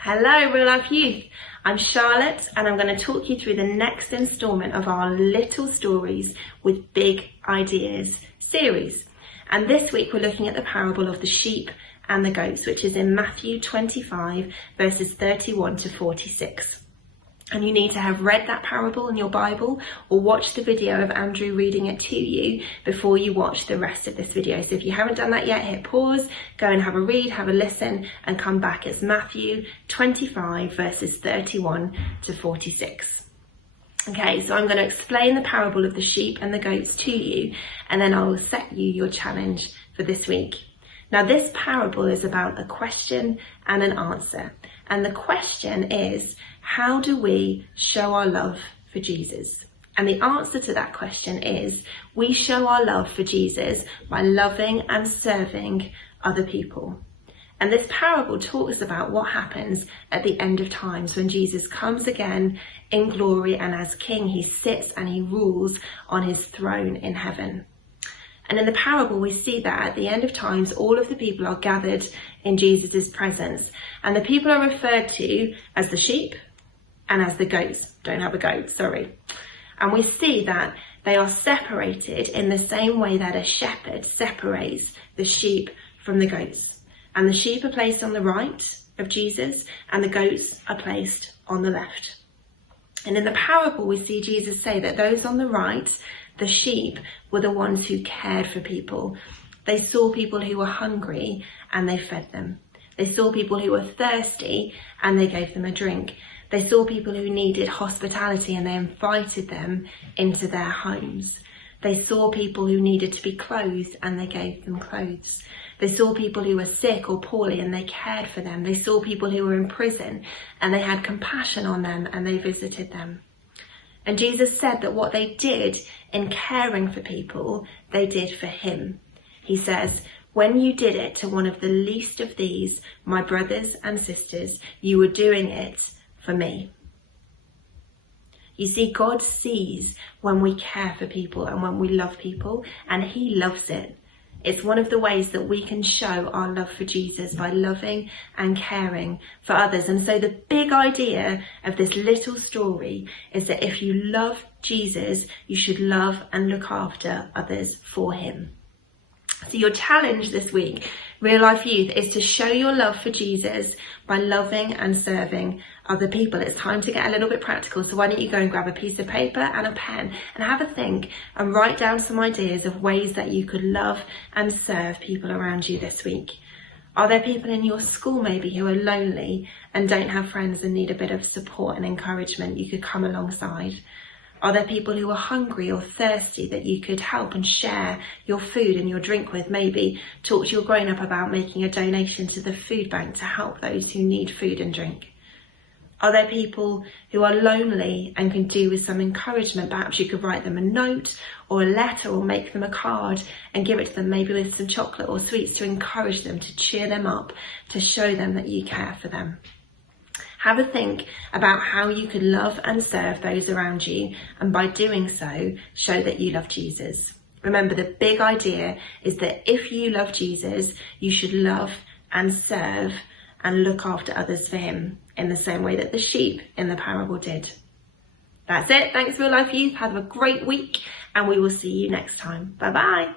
Hello Real Life Youth, I'm Charlotte and I'm going to talk you through the next instalment of our Little Stories with Big Ideas series. And this week we're looking at the parable of the sheep and the goats, which is in Matthew 25 verses 31 to 46. And you need to have read that parable in your Bible or watch the video of Andrew reading it to you before you watch the rest of this video. So if you haven't done that yet, hit pause, go and have a read, have a listen and come back. It's Matthew 25 verses 31 to 46. Okay, so I'm going to explain the parable of the sheep and the goats to you, and then I will set you your challenge for this week. Now this parable is about a question and an answer. And the question is, how do we show our love for Jesus? And the answer to that question is, we show our love for Jesus by loving and serving other people. And this parable talks about what happens at the end of times when Jesus comes again in glory, and as King he sits and he rules on his throne in heaven. And in the parable, we see that at the end of times, all of the people are gathered in Jesus' presence. And the people are referred to as the sheep and as the goats. Don't have a goat, sorry. And we see that they are separated in the same way that a shepherd separates the sheep from the goats. And the sheep are placed on the right of Jesus and the goats are placed on the left. And in the parable, we see Jesus say that those on the right, the sheep, were the ones who cared for people. They saw people who were hungry and they fed them. They saw people who were thirsty and they gave them a drink. They saw people who needed hospitality and they invited them into their homes. They saw people who needed to be clothed and they gave them clothes. They saw people who were sick or poorly and they cared for them. They saw people who were in prison and they had compassion on them and they visited them. And Jesus said that what they did in caring for people, they did for him. He says, when you did it to one of the least of these, my brothers and sisters, you were doing it for me. You see, God sees when we care for people and when we love people, and he loves it. It's one of the ways that we can show our love for Jesus, by loving and caring for others. And so the big idea of this little story is that if you love Jesus, you should love and look after others for him. So your challenge this week, Real Life Youth, is to show your love for Jesus by loving and serving other people. It's time to get a little bit practical. So why don't you go and grab a piece of paper and a pen and have a think and write down some ideas of ways that you could love and serve people around you this week. Are there people in your school maybe who are lonely and don't have friends and need a bit of support and encouragement you could come alongside? Are there people who are hungry or thirsty that you could help and share your food and your drink with? Maybe talk to your grown-up about making a donation to the food bank to help those who need food and drink. Are there people who are lonely and can do with some encouragement? Perhaps you could write them a note or a letter or make them a card and give it to them, maybe with some chocolate or sweets, to encourage them, to cheer them up, to show them that you care for them. Have a think about how you can love and serve those around you, and by doing so, show that you love Jesus. Remember, the big idea is that if you love Jesus, you should love and serve and look after others for him in the same way that the sheep in the parable did. That's it. Thanks, Real Life Youth. Have a great week and we will see you next time. Bye-bye.